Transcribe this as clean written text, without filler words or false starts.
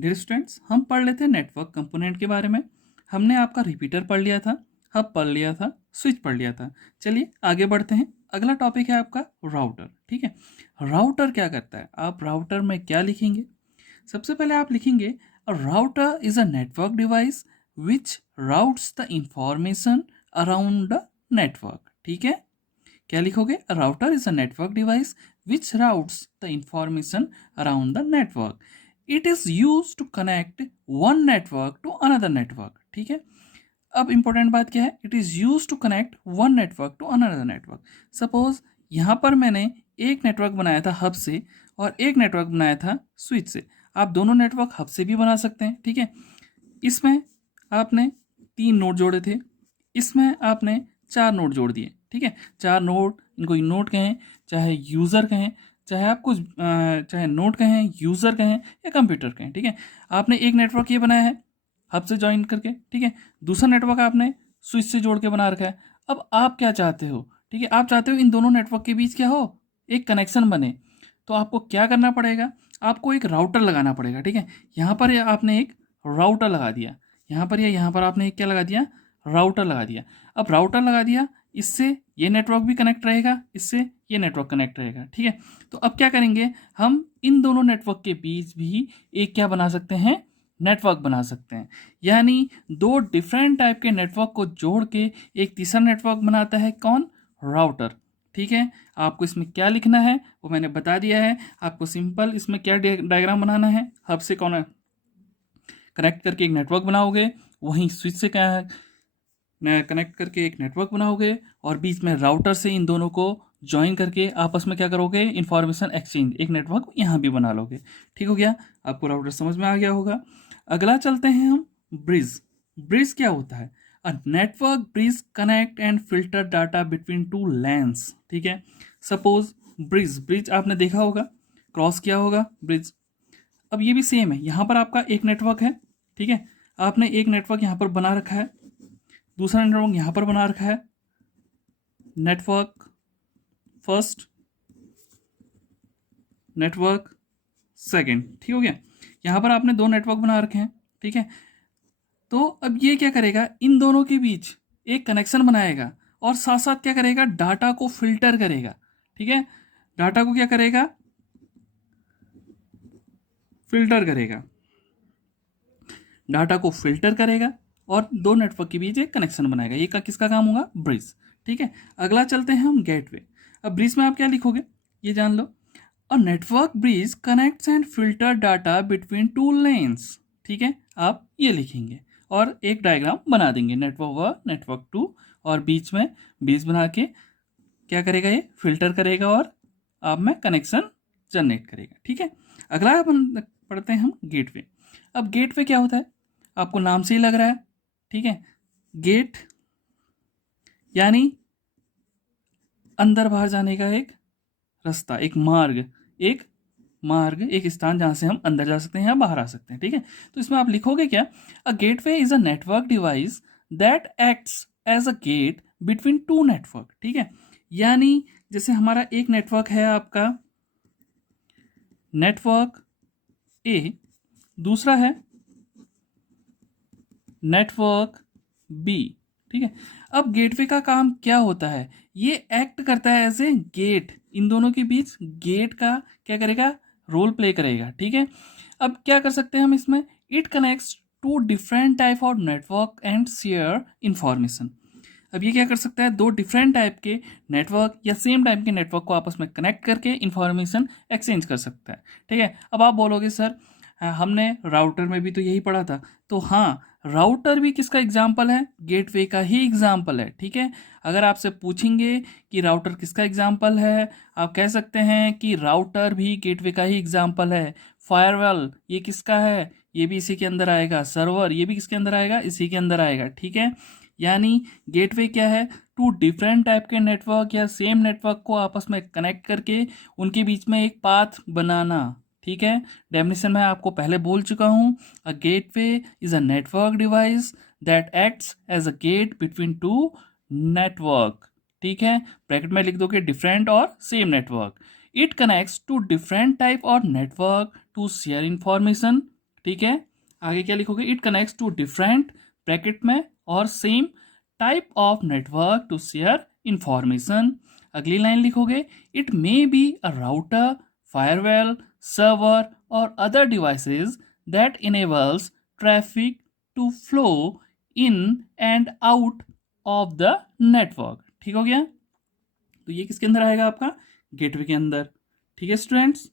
Dear students, हम पढ़ लेते हैं नेटवर्क कंपोनेंट के बारे में। हमने आपका रिपीटर पढ़ लिया था, हब पढ़ लिया था, स्विच पढ़ लिया था। चलिए आगे बढ़ते हैं। अगला टॉपिक है आपका राउटर। ठीक है, राउटर क्या करता है? आप राउटर में क्या लिखेंगे? सबसे पहले आप लिखेंगे a router is a network device which routes the information around the network. ठीक है, क्या लिखोगे? A router is a network device which routes the information around the network. It is use to connect one network to another network. ठीक है, अब important बात क्या है? It is use to connect one network to another network. Suppose यहाँ पर मैंने एक नेटवर्क बनाया था हब से और एक नेटवर्क बनाया था स्विच से। आप दोनों नेटवर्क हब से भी बना सकते हैं। ठीक है, इसमें आपने 3 नोड जोड़े थे, इसमें आपने 4 नोड जोड़ दिए। ठीक है, 4 नोड, इनको नोड कहें चाहे यूज़र कहें, चाहे आप कुछ चाहे नोड कहें, यूज़र कहें या कंप्यूटर कहें। ठीक है, आपने एक नेटवर्क ये बनाया है हब से ज्वाइन करके। ठीक है, दूसरा नेटवर्क आपने स्विच से जोड़ के बना रखा है। अब आप क्या चाहते हो? ठीक है, आप चाहते हो इन दोनों नेटवर्क के बीच क्या हो, एक कनेक्शन बने। तो आपको क्या करना पड़ेगा? आपको एक राउटर लगाना पड़ेगा। ठीक है, यहाँ पर आपने एक राउटर लगा दिया, यहाँ पर या यहाँ पर आपने एक क्या लगा दिया? राउटर लगा दिया। अब राउटर लगा दिया, इससे ये नेटवर्क भी कनेक्ट रहेगा, इससे ये नेटवर्क कनेक्ट रहेगा। ठीक है, तो अब क्या करेंगे? हम इन दोनों नेटवर्क के बीच भी एक क्या बना सकते हैं? नेटवर्क बना सकते हैं। यानी दो डिफरेंट टाइप के नेटवर्क को जोड़ के एक तीसरा नेटवर्क बनाता है कौन? राउटर। ठीक है, आपको इसमें क्या लिखना है वो मैंने बता दिया है। आपको सिंपल इसमें क्या डायग्राम बनाना है? हब से कौन कनेक्ट करके एक नेटवर्क बनाओगे, वहीं स्विच से क्या कनेक्ट करके एक नेटवर्क बनाओगे, और बीच में राउटर से इन दोनों को ज्वाइन करके आपस में क्या करोगे? इंफॉर्मेशन एक्सचेंज, एक नेटवर्क यहाँ भी बना लोगे। ठीक हो गया, आपको राउटर समझ में आ गया होगा। अगला चलते हैं हम ब्रिज। ब्रिज क्या होता है? अ network bridge connect and filter data between to lens. ठीक है, सपोज ब्रिज, ब्रिज आपने देखा होगा, क्रॉस किया होगा ब्रिज। अब ये भी सेम है, यहाँ पर आपका एक नेटवर्क है। ठीक है, आपने एक नेटवर्क यहाँ पर बना रखा है, दूसरा नेटवर्क यहाँ पर बना रखा है, नेटवर्क फर्स्ट, नेटवर्क सेकंड। ठीक हो गया, यहाँ पर आपने 2 नेटवर्क बना रखे हैं। ठीक है, तो अब ये क्या करेगा? इन दोनों के बीच एक कनेक्शन बनाएगा और साथ साथ क्या करेगा? डाटा को फिल्टर करेगा। ठीक है, डाटा को क्या करेगा? फिल्टर करेगा, डाटा को फिल्टर करेगा और 2 नेटवर्क के बीच एक कनेक्शन बनाएगा। ये किसका काम होगा? ब्रिज। ठीक है, अगला चलते हैं हम गेटवे। अब ब्रिज में आप क्या लिखोगे ये जान लो। A network bridge connects and filter data between two LANs. ठीक है, आप ये लिखेंगे और एक डायग्राम बना देंगे, नेटवर्क 1 नेटवर्क 2, और बीच में ब्रिज बना के क्या करेगा? ये फिल्टर करेगा और आप में कनेक्शन जनरेट करेगा। ठीक है, अगला अपन पढ़ते हैं हम गेटवे। अब गेटवे क्या होता है? आपको नाम से ही लग रहा है। ठीक है, गेट यानी अंदर बाहर जाने का एक रास्ता, एक मार्ग, एक मार्ग, एक स्थान जहां से हम अंदर जा सकते हैं या बाहर आ सकते हैं। ठीक है, तो इसमें आप लिखोगे क्या? A gateway is a network device that acts as a gate between two network. ठीक है, यानी जैसे हमारा एक नेटवर्क है आपका नेटवर्क ए, दूसरा है नेटवर्क बी। ठीक है, अब गेटवे का काम क्या होता है? ये एक्ट करता है एज ए गेट, इन दोनों के बीच गेट का क्या करेगा? रोल प्ले करेगा। ठीक है, अब क्या कर सकते हैं हम इसमें? It connects to different type of network and share information. अब ये क्या कर सकता है? 2 डिफरेंट टाइप के नेटवर्क या सेम टाइप के नेटवर्क को आपस में कनेक्ट करके इंफॉर्मेशन एक्सचेंज कर सकता है। ठीक है, अब आप बोलोगे सर हमने राउटर में भी तो यही पढ़ा था। तो हाँ, राउटर भी किसका एग्जाम्पल है? गेटवे का ही एग्जाम्पल है। ठीक है, अगर आपसे पूछेंगे कि राउटर किसका एग्जाम्पल है, आप कह सकते हैं कि राउटर भी गेटवे का ही एग्जाम्पल है। फायरवॉल ये किसका है? ये भी इसी के अंदर आएगा। सर्वर ये भी किसके अंदर आएगा? इसी के अंदर आएगा। ठीक है, यानी गेटवे क्या है? 2 डिफरेंट टाइप के नेटवर्क या सेम नेटवर्क को आपस में कनेक्ट करके उनके बीच में एक पाथ बनाना। ठीक है, डेफिनेशन मैं आपको पहले बोल चुका हूँ। A gateway is a network device that acts as a gate between two network. ठीक है, ब्रैकेट में लिख दोगे डिफरेंट और same network. It connects to different type और नेटवर्क टू शेयर इंफॉर्मेशन। ठीक है, आगे क्या लिखोगे, it connects to different bracket में और same type of network to share information. अगली लाइन लिखोगे, it may be a router, firewall, server और other devices that enables traffic to flow in and out of the network. ठीक हो गया, तो ये किसके अंदर आएगा, आपका गेटवे के अंदर। ठीक है स्टूडेंट्स।